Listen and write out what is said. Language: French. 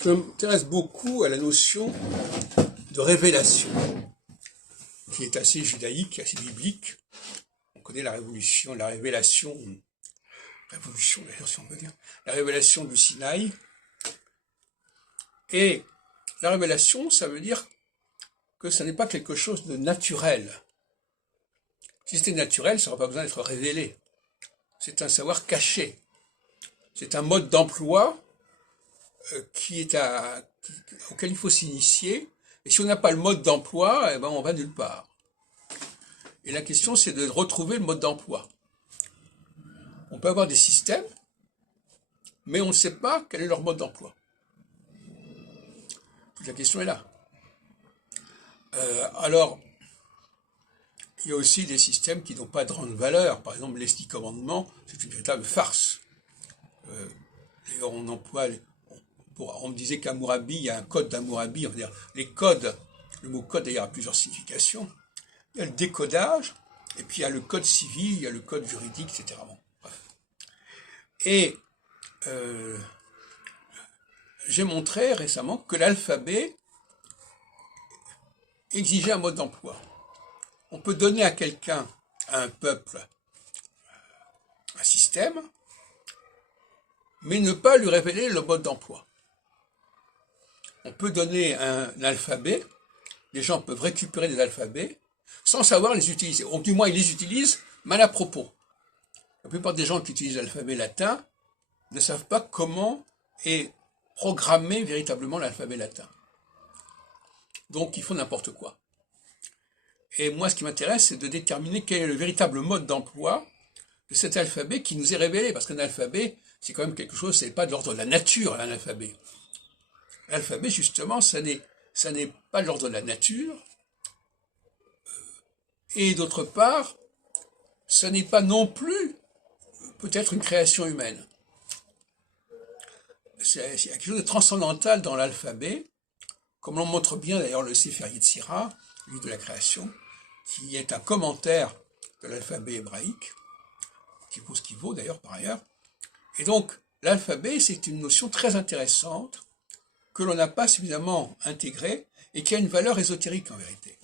Je m'intéresse beaucoup à la notion de révélation, qui est assez judaïque, assez biblique. On connaît la révolution, la révélation d'ailleurs si on veut dire, la révélation du Sinaï. Et la révélation, ça veut dire que ce n'est pas quelque chose de naturel. Si c'était naturel, ça n'aurait pas besoin d'être révélé. C'est un savoir caché. C'est un mode d'emploi auquel il faut s'initier. Et si on n'a pas le mode d'emploi, eh ben on va nulle part. Et la question, c'est de retrouver le mode d'emploi. On peut avoir des systèmes, mais on ne sait pas quel est leur mode d'emploi. Toute la question est là. Alors, il y a aussi des systèmes qui n'ont pas de grande valeur. Par exemple, les 10 commandements, c'est une véritable farce. On me disait qu'Hammurabi, il y a un code d'Hammurabi, on va dire, les codes, le mot code d'ailleurs a plusieurs significations. Il y a le décodage, et puis il y a le code civil, il y a le code juridique, etc. Bon, bref. Et j'ai montré récemment que l'alphabet exigeait un mode d'emploi. On peut donner à quelqu'un, à un peuple, un système, mais ne pas lui révéler le mode d'emploi. On peut donner un alphabet, les gens peuvent récupérer des alphabets sans savoir les utiliser. Ou du moins, ils les utilisent mal à propos. La plupart des gens qui utilisent l'alphabet latin ne savent pas comment est programmé véritablement l'alphabet latin. Donc, ils font n'importe quoi. Et moi, ce qui m'intéresse, c'est de déterminer quel est le véritable mode d'emploi de cet alphabet qui nous est révélé. Parce qu'un alphabet, c'est quand même quelque chose, c'est pas de l'ordre de la nature, un alphabet. L'alphabet, justement, ça n'est pas de l'ordre de la nature. Et d'autre part, ça n'est pas non plus peut-être une création humaine. Il y a quelque chose de transcendantal dans l'alphabet, comme l'on montre bien d'ailleurs le Sefer Yetzira, le livre de la création, qui est un commentaire de l'alphabet hébraïque, qui vaut ce qu'il vaut d'ailleurs par ailleurs. Et donc, l'alphabet, c'est une notion très intéressante, que l'on n'a pas suffisamment intégrée, et qui a une valeur ésotérique en vérité.